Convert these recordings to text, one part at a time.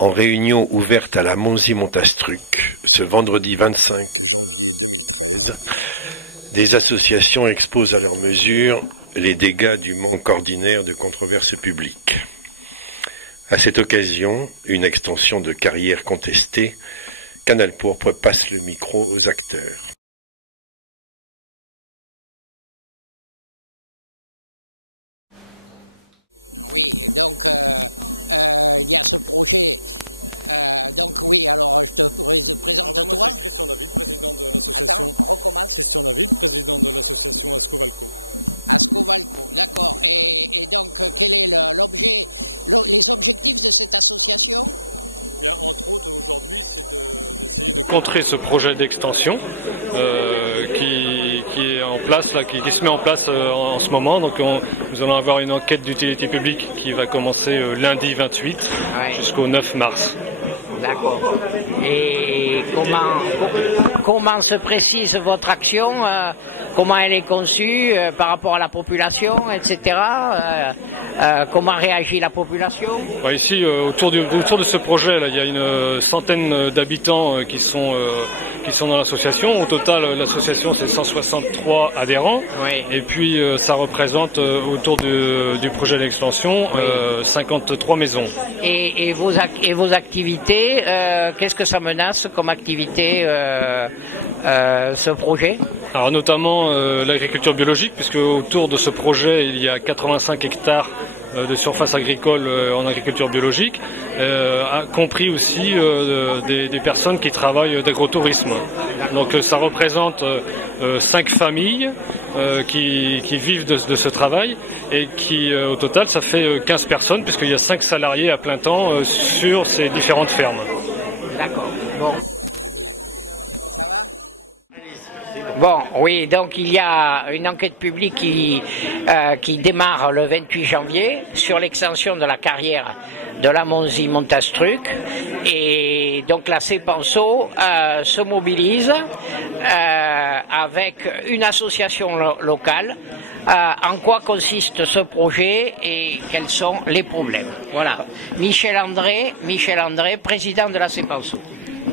En réunion ouverte à la Monzy-Montastruc, ce vendredi 25 janvier 2013, des associations exposent à leur mesure les dégâts du manque ordinaire de controverses publiques. À cette occasion, une extension de carrière contestée, Canal Pourpre passe le micro aux acteurs. Oui, donc il y a ce projet. Donc oui, alors je te présente toi. Moi c'est Christian David, président de l'association. Recommence. Christian David, président de l'association Ascovalco. Ascovalco, d'accord. Et donc quel est l'objet, les objectifs de cette association? Bien, entre autres, aujourd'hui, c'est d'essayer de contrer ce projet d'extension qui est en place, là, qui se met en place en ce moment. Donc nous allons avoir une enquête d'utilité publique qui va commencer lundi 28 jusqu'au 9 mars. D'accord. Et comment se précise votre action, comment elle est conçue par rapport à la population, etc. Comment réagit la population? Ici, autour de ce projet, là, il y a une centaine d'habitants qui sont dans l'association. Au total, l'association, c'est 163 adhérents. Oui. Et puis, ça représente, autour du projet d'extension, 53 maisons. Et vos activités, qu'est-ce que ça menace comme activité, ce projet? Alors, notamment l'agriculture biologique, puisque autour de ce projet, il y a 85 hectares de surface agricole en agriculture biologique, compris aussi des personnes qui travaillent d'agrotourisme. Donc ça représente 5 familles qui vivent de ce travail et qui au total ça fait 15 personnes puisqu'il y a 5 salariés à plein temps sur ces différentes fermes. D'accord, bon, très bien. Ça va? Bon, oui, donc il y a une enquête publique qui démarre le 28 janvier sur l'extension de la carrière de la Monzy-Montastruc. Et donc la CEPANSO se mobilise avec une association locale. En quoi consiste ce projet et quels sont les problèmes? Voilà. Michel André, président de la CEPANSO.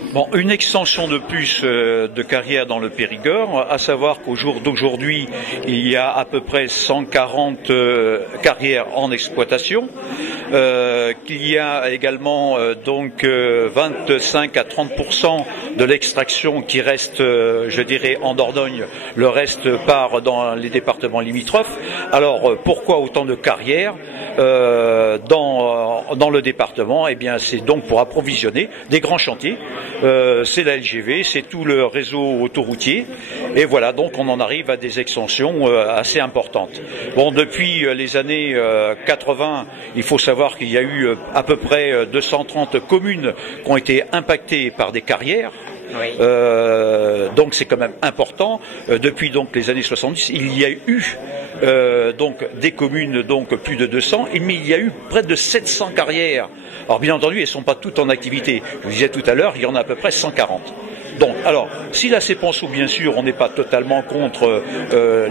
Bon, une extension de plus de carrière dans le Périgord, à savoir qu'au jour d'aujourd'hui, il y a à peu près 140 carrières en exploitation, qu'il y a également donc 25 à 30% de l'extraction qui reste, je dirais, en Dordogne, le reste part dans les départements limitrophes. Alors, pourquoi autant de carrières dans le département? Eh bien, c'est donc pour approvisionner des grands chantiers. C'est la LGV, c'est tout le réseau autoroutier. Et voilà, donc on en arrive à des extensions assez importantes. Bon, depuis les années 80, il faut savoir qu'il y a eu à peu près 230 communes qui ont été impactées par des carrières. Oui. Donc c'est quand même important. Depuis donc les années 70, il y a eu donc des communes, donc plus de 200, mais il y a eu près de 700 carrières. Alors bien entendu, elles ne sont pas toutes en activité. Je vous disais tout à l'heure, il y en a à peu près 140. Bon, alors, si la CEPANSO, bien sûr, on n'est pas totalement contre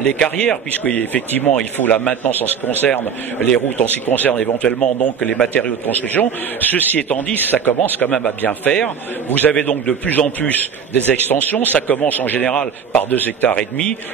les carrières, puisque effectivement, il faut la maintenance en ce qui concerne les routes, en ce qui concerne éventuellement donc les matériaux de construction. Ceci étant dit, ça commence quand même à bien faire. Vous avez donc de plus en plus des extensions. Ça commence en général par 2,5 hectares,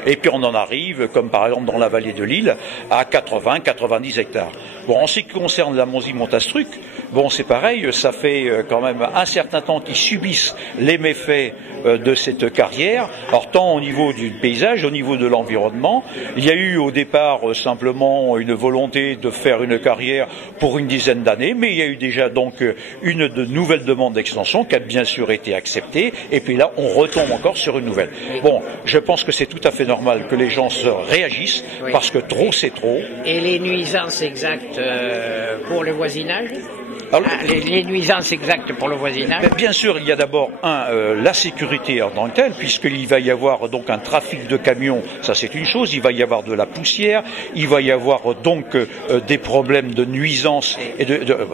et puis on en arrive, comme par exemple dans la vallée de l'Île, à 80-90 hectares. Bon, en ce qui concerne la Monzy-Montastruc, bon, c'est pareil, ça fait quand même un certain temps qu'ils subissent les méfaits de cette carrière, alors tant au niveau du paysage, au niveau de l'environnement. Il y a eu au départ simplement une volonté de faire une carrière pour une dizaine d'années, mais il y a eu déjà donc une nouvelle demande d'extension qui a bien sûr été acceptée, et puis là on retombe encore sur une nouvelle. Bon, je pense que c'est tout à fait normal que les gens réagissent, oui, parce que trop c'est trop. Et les nuisances exactes pour le voisinage? Les nuisances exactes pour le voisinage? Bien sûr, il y a d'abord la sécurité en tant que telle, puisqu'il va y avoir donc un trafic de camions, ça c'est une chose, il va y avoir de la poussière, il va y avoir donc des problèmes de nuisance et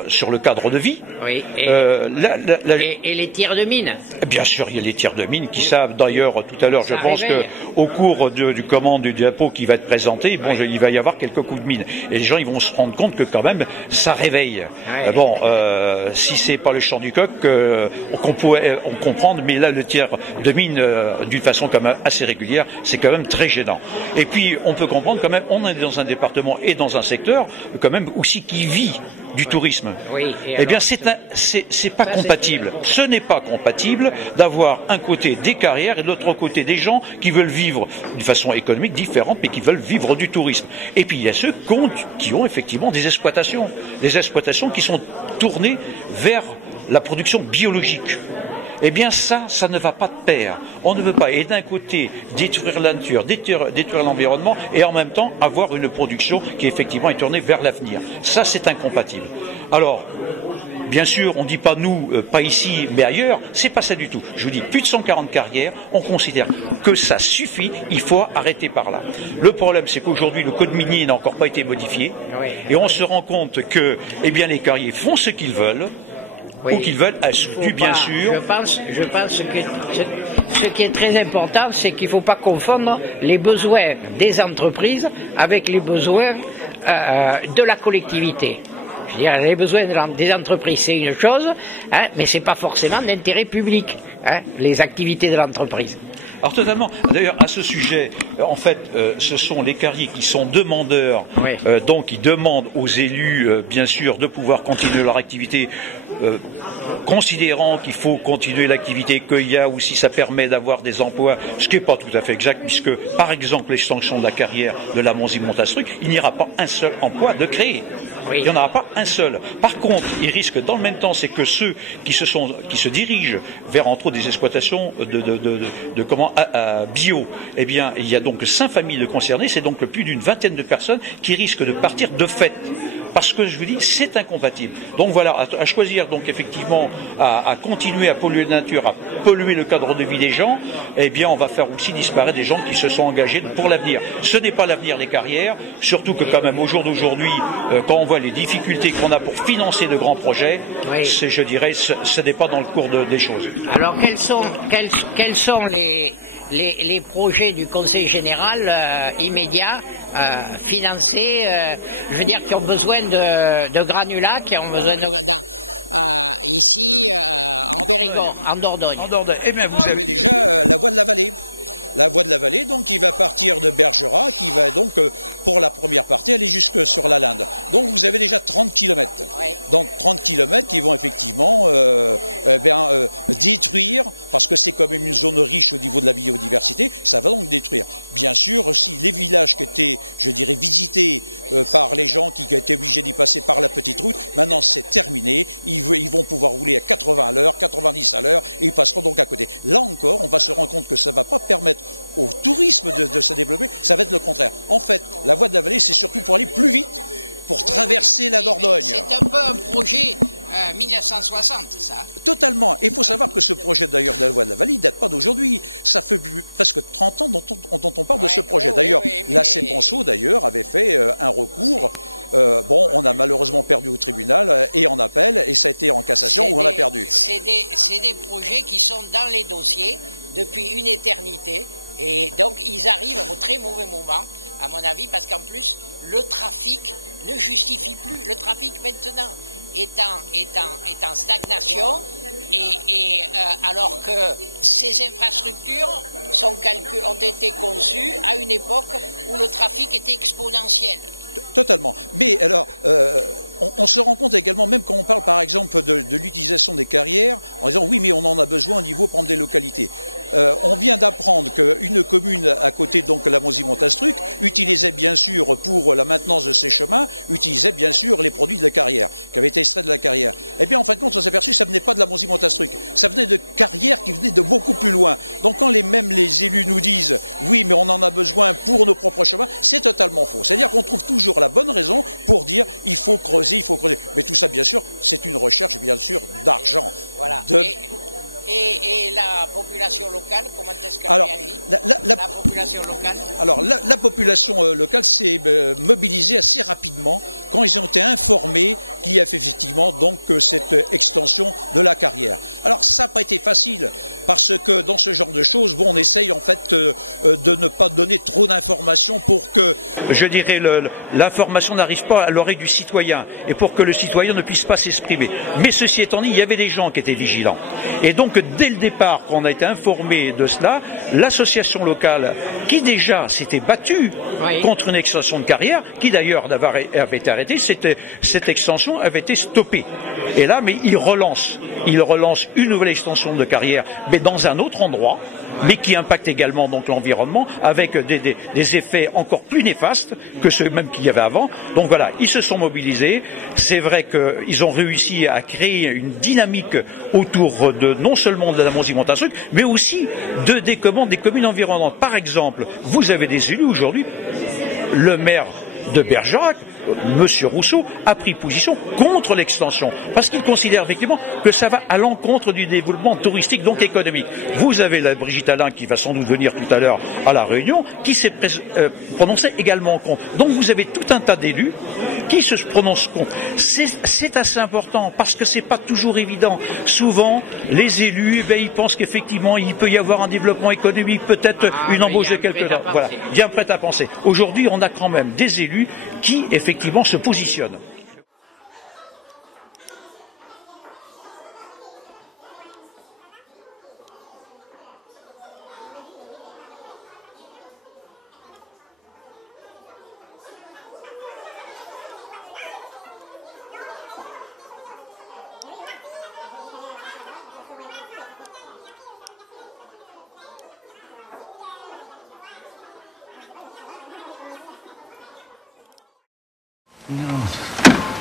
sur le cadre de vie. Oui. Et les tirs de mine? Bien sûr, il y a les tirs de mine qui savent, d'ailleurs, tout à l'heure, je pense qu'au cours du diapo qui va être présenté, bon, il va y avoir quelques coups de mine. Et les gens, ils vont se rendre compte que quand même, ça réveille. Ouais. Bon, si c'est pas le chant du coq, on pourrait comprendre, mais là le tiers de mine d'une façon quand même assez régulière, c'est quand même très gênant. Et puis on peut comprendre quand même, on est dans un département et dans un secteur quand même aussi qui vit du tourisme. Oui, eh bien c'est pas compatible. Ce n'est pas compatible d'avoir un côté des carrières et de l'autre côté des gens qui veulent vivre d'une façon économique différente, mais qui veulent vivre du tourisme. Et puis il y a ceux qui ont effectivement des exploitations qui sont tournées vers la production biologique. Eh bien ça ne va pas de pair. On ne veut pas, et d'un côté, détruire la nature, détruire l'environnement, et en même temps avoir une production qui effectivement est tournée vers l'avenir. Ça, c'est incompatible. Alors, bien sûr, on ne dit pas nous, pas ici, mais ailleurs, c'est pas ça du tout. Je vous dis, plus de 140 carrières, on considère que ça suffit, il faut arrêter par là. Le problème, c'est qu'aujourd'hui, le code minier n'a encore pas été modifié, et on se rend compte que, eh bien, les carriers font ce qu'ils veulent. Oui, il faut pas. Je pense que ce qui est très important, c'est qu'il ne faut pas confondre les besoins des entreprises avec les besoins de la collectivité. Je veux dire, les besoins des entreprises, c'est une chose, hein, mais ce n'est pas forcément d'intérêt public, hein, les activités de l'entreprise. Alors totalement. D'ailleurs, à ce sujet, en fait, ce sont les carriers qui sont demandeurs, donc ils demandent aux élus, bien sûr, de pouvoir continuer leur activité, considérant qu'il faut continuer l'activité, qu'il y a aussi, ça permet d'avoir des emplois, ce qui n'est pas tout à fait exact, puisque, par exemple, l'extension de la carrière de la Monzie-Montastruc, il n'y aura pas un seul emploi de créer. Il n'y en aura pas un seul. Par contre, il risque, dans le même temps, c'est que ceux qui se dirigent vers, entre autres, des exploitations bio, eh bien, il y a donc 5 familles de concernés, c'est donc plus d'une vingtaine de personnes qui risquent de partir de fait. Parce que, je vous dis, c'est incompatible. Donc voilà, à choisir, donc effectivement, à continuer à polluer la nature, à polluer le cadre de vie des gens, eh bien, on va faire aussi disparaître des gens qui se sont engagés pour l'avenir. Ce n'est pas l'avenir des carrières, surtout que quand même, au jour d'aujourd'hui, quand on voit les difficultés qu'on a pour financer de grands projets, je dirais, ce n'est pas dans le cours des choses. Alors, quels sont les projets du Conseil général immédiats, financés, je veux dire, qui ont besoin de granulats, qui ont besoin ici en Périgord, en Dordogne. En Dordogne. Eh bien, vous avez déjà la voie de la vallée. La voie de la vallée, donc, qui va partir de Bergerac, qui va donc, pour la première partie, aller jusque sur la Linde. Donc, vous avez déjà 30 km. Donc, 30 km qui vont effectivement détruire, parce que c'est quand même une zone riche au niveau de la biodiversité, ça va donc détruire. Bien sûr, aussi, les villages qui étaient, je dirais, visités par les gens qui étaient obligés d'y passer par la petite route, maintenant c'est terminé, ils vont pouvoir rouler à 80 à l'heure, 90 à l'heure, et ils passeront donc à côté. Là encore, on va se rendre compte que ça ne va pas permettre au tourisme de se développer, ça va être le contraire. En fait, la voie de la vallée, c'est surtout pour aller plus vite, pour traverser la Dordogne. C'est un peu un projet 1960, ça. Totalement. Et il faut savoir que ce projet d'ailleurs de la voie de la vallée, il ne date pas d'aujourd'hui. Ça fait presque 30 ans dont on parle de ce projet. D'ailleurs, la CEPENSO d'ailleurs avait fait un recours. Bon, on a malheureusement perdu au tribunal et en appel, et ça a été en cassation où on a perdu. C'est des projets qui sont dans les dossiers depuis une éternité, et donc ils arrivent au très mauvais moment, à mon avis, parce qu'en plus, le trafic ne justifie plus. Le trafic maintenant est en stagnation, alors que ces infrastructures ont été conçues à une époque où le trafic était exponentiel. Totalement. Mais alors, on se rend compte également, même quand on parle par exemple de l'utilisation des carrières, en disant oui, mais on en a besoin au niveau prendre des localités. On vient d'apprendre qu'une commune à côté, donc la Monzie-Montastruc, utilisait bien sûr pour la maintenance de ses chemins, utilisait bien sûr les produits de la carrière, qui avaient été extraits de la carrière. Eh bien, en fin de compte, on s'est aperçu que ça venait pas de la Monzie-Montastruc, ça venait de carrières qui venaient de beaucoup plus loin. Donc quand les élus nous disent oui, mais on en a besoin pour nos propres chemins, c'est totalement faux. C'est-à-dire qu'on trouve toujours la bonne raison pour dire il faut creuser, il faut creuser. Mais tout ça, bien sûr, c'est une recherche, bien sûr, d'argent. Voilà. Et la population locale, comment est-ce qu'elle réagit ? La population locale ? Alors, la population locale s'est mobilisée assez rapidement quand ils ont été informés qu'il y avait effectivement donc cette extension de la carrière. Alors, ça n'a pas été facile. parce que dans ce genre de choses, bon, on essaye en fait de ne pas donner trop d'informations pour que, je dirais, l'information n'arrive pas à l'oreille du citoyen et pour que le citoyen ne puisse pas s'exprimer. Mais ceci étant dit, il y avait des gens qui étaient vigilants. Et donc, dès le départ, quand on a été informé de cela, l'association locale, qui déjà s'était battue contre une extension de carrière, qui d'ailleurs avait été arrêtée, cette extension avait été stoppée. Et là, mais il relance une nouvelle extension de carrière, mais dans un autre endroit, mais qui impacte également donc l'environnement, avec des effets encore plus néfastes que ceux même qu'il y avait avant. Donc voilà, ils se sont mobilisés. C'est vrai qu'ils ont réussi à créer une dynamique autour de non seulement de la Monzie-Montastruc, mais aussi des communes environnantes. Par exemple, vous avez des élus aujourd'hui, le maire de Bergerac, Monsieur Rousseau, a pris position contre l'extension, parce qu'il considère effectivement que ça va à l'encontre du développement touristique, donc économique. Vous avez la Brigitte Allain, qui va sans doute venir tout à l'heure à la Réunion, qui s'est prononcée également contre. Donc vous avez tout un tas d'élus qui se prononcent contre. C'est assez important, parce que c'est pas toujours évident. Souvent, les élus, ils pensent qu'effectivement, il peut y avoir un développement économique, peut-être une embauche de quelques-uns. Voilà, bien prêt à penser. Aujourd'hui, on a quand même des élus qui, effectivement, se positionnent. Non.